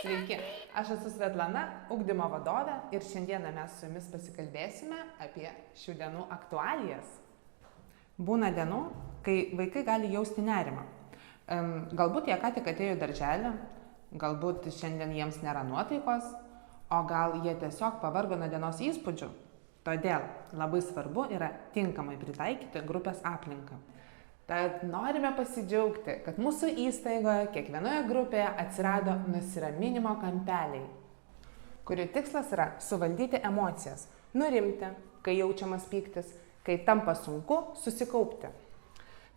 Sveiki, aš esu Svetlana, ugdymo vadovė ir šiandieną mes su jumis pasikalbėsime apie šių dienų aktualijas. Būna dienų, kai vaikai gali jausti nerimą. Galbūt jie ką tik atėjo į darželį, galbūt šiandien jiems nėra nuotaikos, o gal jie tiesiog pavargo nuo dienos įspūdžių. Todėl labai svarbu yra tinkamai pritaikyti grupės aplinką. Tad norime pasidžiaugti, kad mūsų įstaigoje kiekvienoje grupėje atsirado nusiraminimo kampeliai, kurių tikslas yra suvaldyti emocijas, nurimti, kai jaučiamas pyktis, kai tampa sunku susikaupti.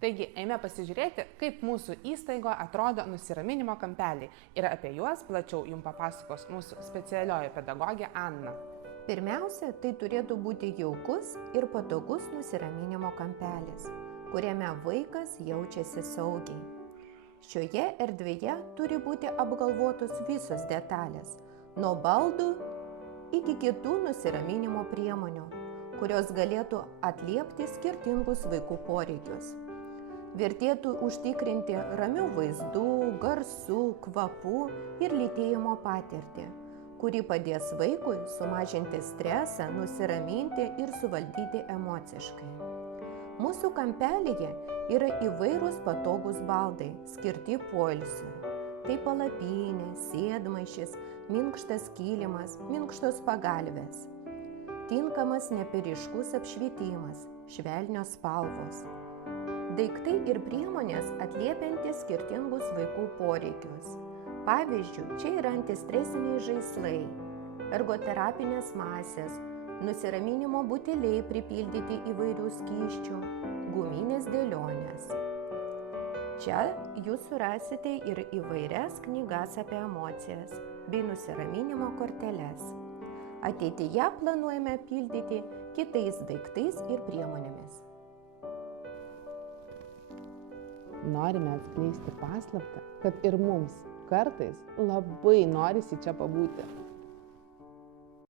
Taigi, eime pasižiūrėti, kaip mūsų įstaigoje atrodo nusiraminimo kampeliai ir apie juos plačiau jums papasakos mūsų specialioji pedagogė Anna. Pirmiausia, tai turėtų būti jaukus ir patogus nusiraminimo kampelis, kuriame vaikas jaučiasi saugiai. Šioje erdvėje turi būti apgalvotos visos detalės, nuo baldų iki kitų nusiraminimo priemonių, kurios galėtų atliepti skirtingus vaikų poreikius. Vertėtų užtikrinti ramių vaizdų, garsų, kvapų ir lytėjimo patirtį, kuri padės vaikui sumažinti stresą, nusiraminti ir suvaldyti emociškai. Mūsų kampelyje yra įvairūs patogūs baldai, skirti poilsiui. Tai palapinė, sėdmaišis, minkštas kilimas, minkštos pagalvės. Tinkamas neperryškus apšvietimas, švelnios spalvos. Daiktai ir priemonės atliepiantys skirtingus vaikų poreikius. Pavyzdžiui, čia yra antistresiniai žaislai, ergoterapinės masės, nusiraminimo buteliai pripildyti įvairių skysčių, guminės dėlionės. Čia jūs surasite ir įvairias knygas apie emocijas bei nusiraminimo korteles. Ateityje planuojame pildyti kitais daiktais ir priemonėmis. Norime atskleisti paslaptį, kad ir mums kartais labai norisi čia pabūti.